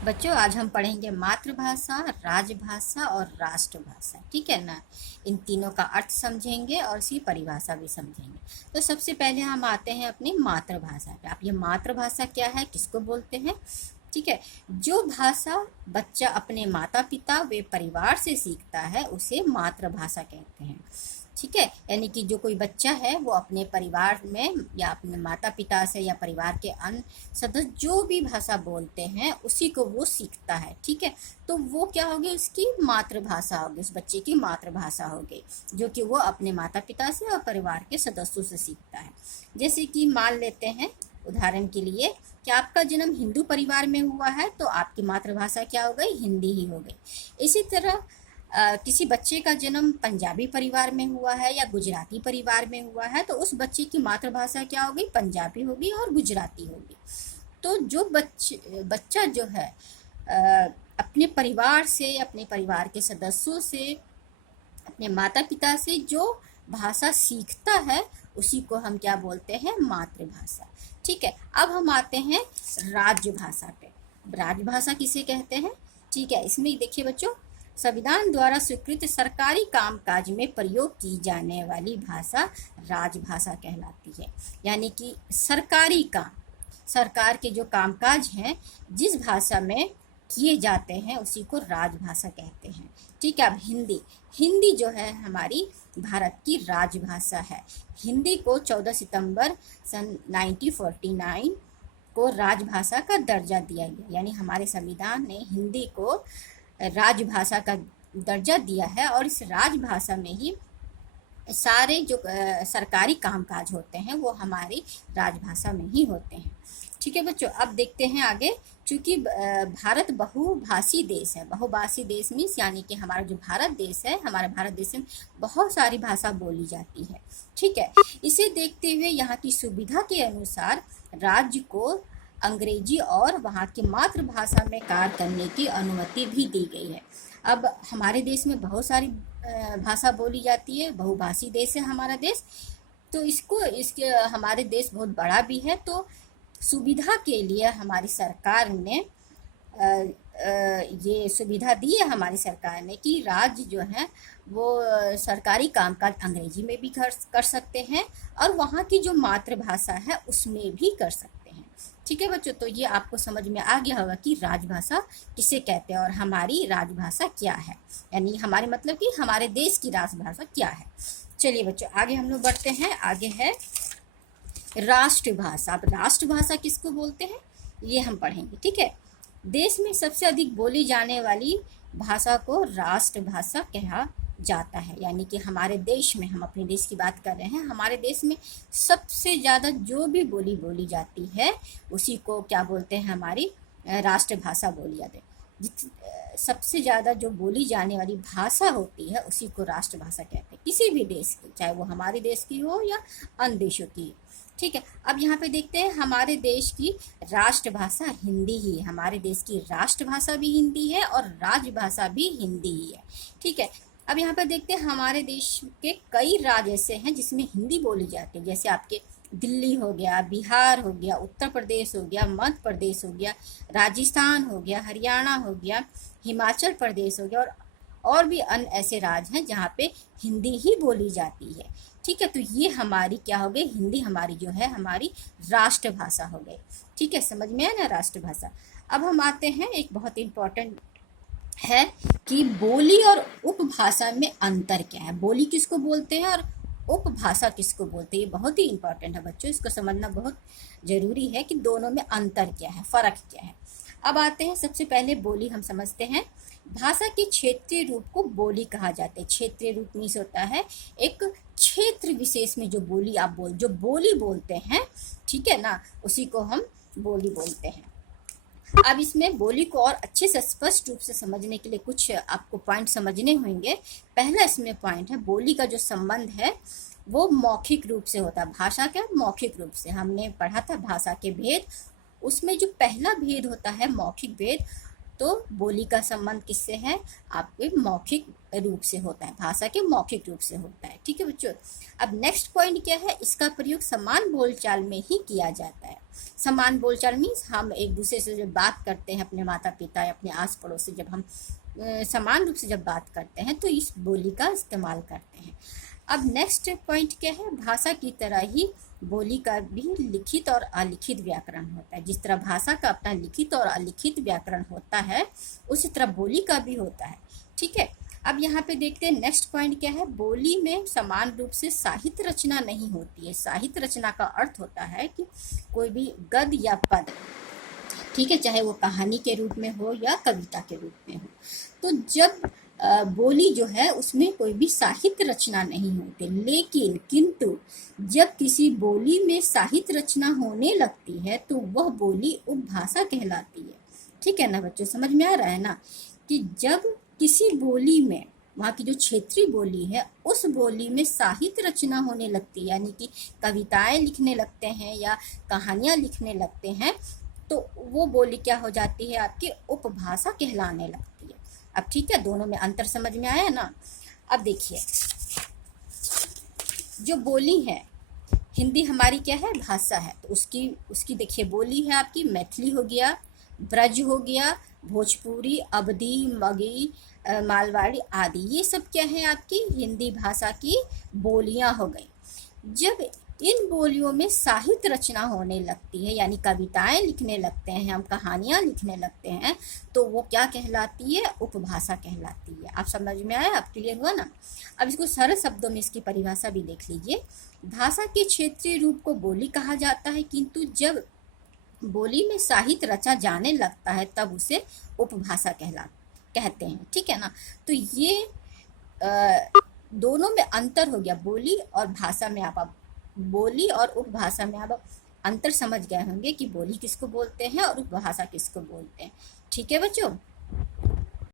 बच्चों आज हम पढ़ेंगे मातृभाषा, राजभाषा और राष्ट्रभाषा। ठीक है ना। इन तीनों का अर्थ समझेंगे और इसकी परिभाषा भी समझेंगे। तो सबसे पहले हम आते हैं अपनी मातृभाषा पे। आप ये मातृभाषा क्या है, किसको बोलते हैं? ठीक है, जो भाषा बच्चा अपने माता पिता व परिवार से सीखता है उसे मातृभाषा कहते हैं। ठीक है, यानी कि जो कोई बच्चा है वो अपने परिवार में या अपने माता पिता से या परिवार के अन्य सदस्य जो भी भाषा बोलते हैं उसी को वो सीखता है। ठीक है, तो वो क्या होगी, उसकी मातृभाषा होगी, उस बच्चे की मातृभाषा होगी, जो कि वो अपने माता पिता से और परिवार के सदस्यों से सीखता है। जैसे कि मान लेते हैं उदाहरण के लिए कि आपका जन्म हिंदू परिवार में हुआ है तो आपकी मातृभाषा क्या हो गई, हिंदी ही हो गई। इसी तरह किसी बच्चे का जन्म पंजाबी परिवार में हुआ है या गुजराती परिवार में हुआ है तो उस बच्चे की मातृभाषा क्या होगी, पंजाबी होगी और गुजराती होगी। तो जो बच्चा जो है अपने परिवार से, अपने परिवार के सदस्यों से, अपने माता पिता से जो भाषा सीखता है उसी को हम क्या बोलते हैं, मातृभाषा। ठीक है, अब हम आते हैं राजभाषा पे। राजभाषा किसे कहते हैं? ठीक है, इसमें देखिए बच्चों, संविधान द्वारा स्वीकृत सरकारी कामकाज में प्रयोग की जाने वाली भाषा राजभाषा कहलाती है। यानी कि सरकारी काम, सरकार के जो कामकाज हैं जिस भाषा में किए जाते हैं उसी को राजभाषा कहते हैं। ठीक है, अब हिंदी, हिंदी जो है हमारी भारत की राजभाषा है। हिंदी को 14 सितंबर सन 1949 को राजभाषा का दर्जा दिया गया, यानी हमारे संविधान ने हिंदी को राजभाषा का दर्जा दिया है और इस राजभाषा में ही सारे जो सरकारी कामकाज होते हैं वो हमारी राजभाषा में ही होते हैं। ठीक है बच्चों, अब देखते हैं आगे। चूँकि भारत बहुभाषी देश है, बहुभाषी देश मीन्स यानी कि हमारा जो भारत देश है, हमारे भारत देश में बहुत सारी भाषा बोली जाती है। ठीक है, इसे देखते हुए यहाँ की सुविधा के अनुसार राज्य को अंग्रेजी और वहाँ की मातृभाषा में कार्य करने की अनुमति भी दी गई है। अब हमारे देश में बहुत सारी भाषा बोली जाती है, बहुभाषी देश है हमारा देश, तो इसके हमारे देश बहुत बड़ा भी है, तो सुविधा के लिए हमारी सरकार ने ये सुविधा दी है हमारी सरकार ने कि राज्य जो है वो सरकारी कामकाज अंग्रेजी में भी कर सकते हैं और वहाँ की जो मातृभाषा है उसमें भी कर सकते हैं। ठीक है बच्चों, तो ये आपको समझ में आ गया होगा कि राजभाषा किसे कहते हैं और हमारी राजभाषा क्या है, यानी हमारे मतलब कि हमारे देश की राजभाषा क्या है। चलिए बच्चों आगे हम लोग बढ़ते हैं। आगे है राष्ट्रभाषा। अब राष्ट्रभाषा किसको बोलते हैं ये हम पढ़ेंगे। ठीक है, देश में सबसे अधिक बोली जाने वाली भाषा को राष्ट्रभाषा कहा जाता है, यानी कि हमारे देश में, हम अपने देश की बात कर रहे हैं, हमारे देश में सबसे ज़्यादा जो भी बोली जाती है उसी को क्या बोलते हैं, हमारी राष्ट्रभाषा बोली जाती है। सबसे ज़्यादा जो बोली जाने वाली भाषा होती है उसी को राष्ट्रभाषा कहते हैं, किसी भी देश की, चाहे वो हमारे देश की हो या अन्य देशों की। ठीक है, अब यहाँ पे देखते हैं हमारे देश की राष्ट्रभाषा हिंदी ही है, हमारे देश की राष्ट्रभाषा भी हिंदी है और राजभाषा भी हिंदी ही है। ठीक है, अब यहाँ पर देखते हैं हमारे देश के कई राज्य ऐसे हैं जिसमें हिंदी बोली जाती है, जैसे आपके दिल्ली हो गया, बिहार हो गया, उत्तर प्रदेश हो गया, मध्य प्रदेश हो गया, राजस्थान हो गया, हरियाणा हो गया, हिमाचल प्रदेश हो गया और भी अन्य ऐसे राज्य हैं जहाँ पे हिंदी ही बोली जाती है। ठीक है, तो ये हमारी क्या हो गई, हिंदी हमारी जो है हमारी राष्ट्रभाषा हो गई। ठीक है, समझ में आया ना राष्ट्रभाषा। अब हम आते हैं, एक बहुत इम्पोर्टेंट है कि बोली और उपभाषा में अंतर क्या है। बोली किसको बोलते हैं और उपभाषा किसको बोलते हैं, ये बहुत ही इम्पोर्टेंट है बच्चों, इसको समझना बहुत ज़रूरी है कि दोनों में अंतर क्या है, फ़र्क क्या है। अब आते हैं, सबसे पहले बोली हम समझते हैं। भाषा के क्षेत्रीय रूप को बोली कहा जाता है। क्षेत्रीय रूप मीन्स होता है एक क्षेत्र विशेष में जो बोली जो बोली बोलते हैं, ठीक है ना, उसी को हम बोली बोलते हैं। अब इसमें बोली को और अच्छे से स्पष्ट रूप से समझने के लिए कुछ आपको पॉइंट समझने होंगे। पहला इसमें पॉइंट है, बोली का जो संबंध है वो मौखिक रूप से होता है। भाषा का मौखिक रूप से, हमने पढ़ा था भाषा के भेद, उसमें जो पहला भेद होता है मौखिक भेद, तो बोली का संबंध किससे है? आपके मौखिक रूप से होता है, भाषा के मौखिक रूप से होता है। ठीक है बच्चों, अब नेक्स्ट पॉइंट क्या है? इसका प्रयोग समान बोलचाल में ही किया जाता है। समान बोलचाल मीन्स हम एक दूसरे से जब बात करते हैं, अपने माता पिता या अपने आस पड़ोस से जब हम समान रूप से जब बात करते हैं तो इस बोली का इस्तेमाल करते हैं। अब नेक्स्ट पॉइंट क्या है? भाषा की तरह ही बोली का भी लिखित और अलिखित व्याकरण होता है। जिस तरह भाषा का अपना लिखित और अलिखित व्याकरण होता है, उसी तरह बोली का भी होता है। ठीक है, अब यहाँ पे देखते हैं नेक्स्ट पॉइंट क्या है? बोली में समान रूप से साहित्य रचना नहीं होती है। साहित्य रचना का अर्थ होता है कि कोई भी गद्य या पद, ठीक है, चाहे वो कहानी के रूप में हो या कविता के रूप में हो, तो जब बोली जो है उसमें कोई भी साहित्य रचना नहीं होती। लेकिन किंतु जब किसी बोली में साहित्य रचना होने लगती है तो वह बोली उपभाषा कहलाती है। ठीक है ना बच्चों, समझ में आ रहा है ना कि जब किसी बोली में, वहाँ की जो क्षेत्रीय बोली है, उस बोली में साहित्य रचना होने लगती है, यानी कि कविताएं लिखने लगते हैं या कहानियाँ लिखने लगते हैं, तो वो बोली क्या हो जाती है? आपकी उपभाषा कहलाने लगती है। अब ठीक है, दोनों में अंतर समझ में आया ना? अब देखिए, जो बोली है, हिंदी हमारी क्या है? भाषा है, तो उसकी देखिए बोली है आपकी मैथिली हो गया, ब्रज हो गया, भोजपुरी, अवधी, मगही, मालवाड़ी आदि, ये सब क्या है? आपकी हिंदी भाषा की बोलियां हो गई। जब इन बोलियों में साहित्य रचना होने लगती है, यानी कविताएं लिखने लगते हैं, हम कहानियां लिखने लगते हैं, तो वो क्या कहलाती है? उपभाषा कहलाती है। आप समझ में आया? आप क्लियर हुआ ना? अब इसको सरल शब्दों में इसकी परिभाषा भी देख लीजिए। भाषा के क्षेत्रीय रूप को बोली कहा जाता है, किंतु जब बोली में साहित्य रचा जाने लगता है तब उसे उपभाषा कहते हैं। ठीक है ना? तो ये दोनों में अंतर हो गया। बोली और भाषा में आप बोली और उपभाषा में आप अंतर समझ गए होंगे कि बोली किसको बोलते हैं और उपभाषा किसको बोलते हैं। ठीक है बच्चों?